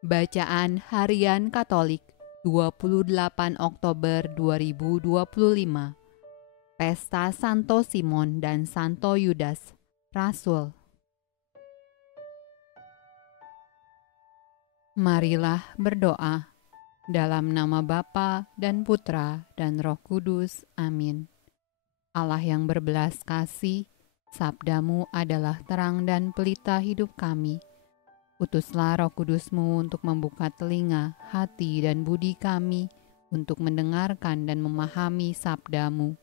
Bacaan Harian Katolik 28 Oktober 2025. Pesta Santo Simon dan Santo Yudas, Rasul. Marilah berdoa. Dalam nama Bapa dan Putra dan Roh Kudus. Amin. Allah yang berbelas kasih, sabdamu adalah terang dan pelita hidup kami. Utuslah Roh Kudus-Mu untuk membuka telinga, hati, dan budi kami untuk mendengarkan dan memahami sabda-Mu.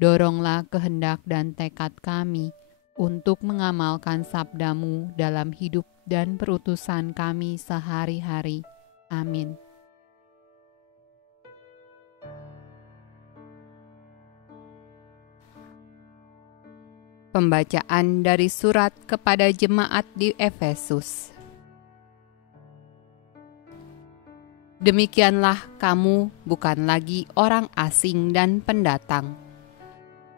Doronglah kehendak dan tekad kami untuk mengamalkan sabda-Mu dalam hidup dan perutusan kami sehari-hari. Amin. Pembacaan dari surat kepada jemaat di Efesus. Demikianlah kamu bukan lagi orang asing dan pendatang,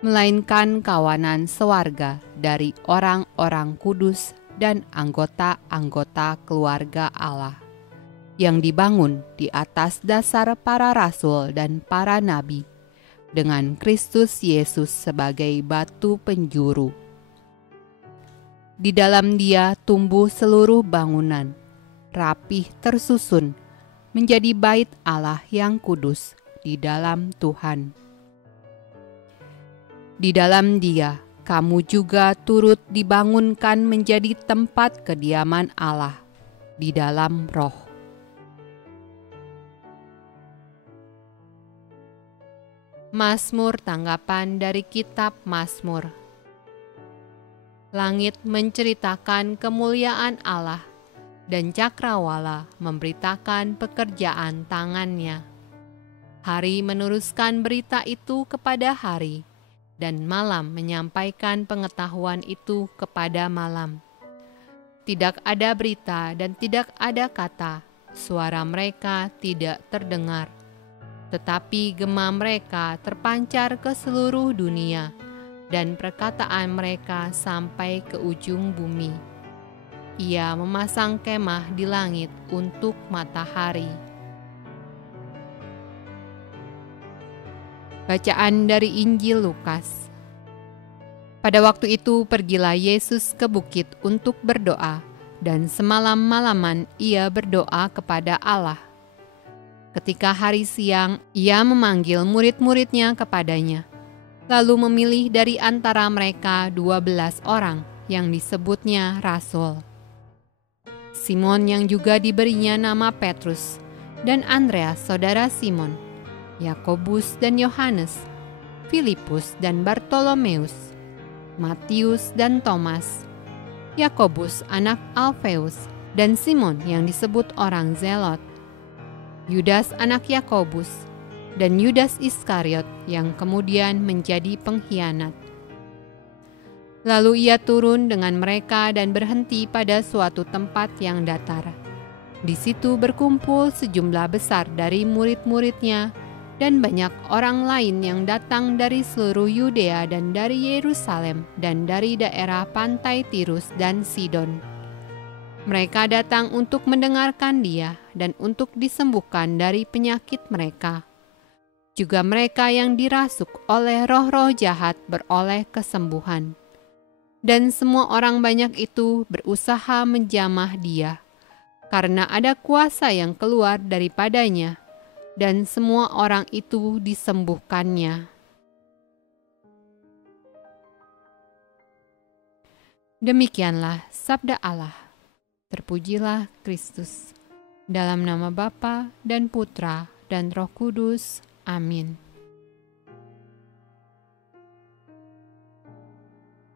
melainkan kawanan sewarga dari orang-orang kudus dan anggota-anggota keluarga Allah, yang dibangun di atas dasar para rasul dan para nabi, dengan Kristus Yesus sebagai batu penjuru. Di dalam Dia tumbuh seluruh bangunan, rapih tersusun, menjadi bait Allah yang kudus di dalam Tuhan. Di dalam Dia, kamu juga turut dibangunkan menjadi tempat kediaman Allah di dalam Roh. Mazmur tanggapan dari kitab Mazmur. Langit menceritakan kemuliaan Allah, dan cakrawala memberitakan pekerjaan tangannya. Hari meneruskan berita itu kepada hari, dan malam menyampaikan pengetahuan itu kepada malam. Tidak ada berita dan tidak ada kata, suara mereka tidak terdengar. Tetapi gema mereka terpancar ke seluruh dunia, dan perkataan mereka sampai ke ujung bumi. Ia memasang kemah di langit untuk matahari. Bacaan dari Injil Lukas. Pada waktu itu pergilah Yesus ke bukit untuk berdoa, dan semalam-malaman ia berdoa kepada Allah. Ketika hari siang, ia memanggil murid-muridnya kepadanya, lalu memilih dari antara mereka 12 orang yang disebutnya rasul. Simon yang juga diberinya nama Petrus, dan Andreas saudara Simon, Yakobus dan Yohanes, Filipus dan Bartolomeus, Matius dan Thomas, Yakobus anak Alfeus, dan Simon yang disebut orang Zelot, Yudas anak Yakobus, dan Yudas Iskariot yang kemudian menjadi pengkhianat. Lalu ia turun dengan mereka dan berhenti pada suatu tempat yang datar. Di situ berkumpul sejumlah besar dari murid-muridnya dan banyak orang lain yang datang dari seluruh Yudea dan dari Yerusalem dan dari daerah pantai Tirus dan Sidon. Mereka datang untuk mendengarkan Dia dan untuk disembuhkan dari penyakit mereka. Juga mereka yang dirasuk oleh roh-roh jahat beroleh kesembuhan. Dan semua orang banyak itu berusaha menjamah Dia, karena ada kuasa yang keluar daripadanya, dan semua orang itu disembuhkannya. Demikianlah sabda Allah. Terpujilah Kristus. Dalam nama Bapa dan Putra dan Roh Kudus. Amin.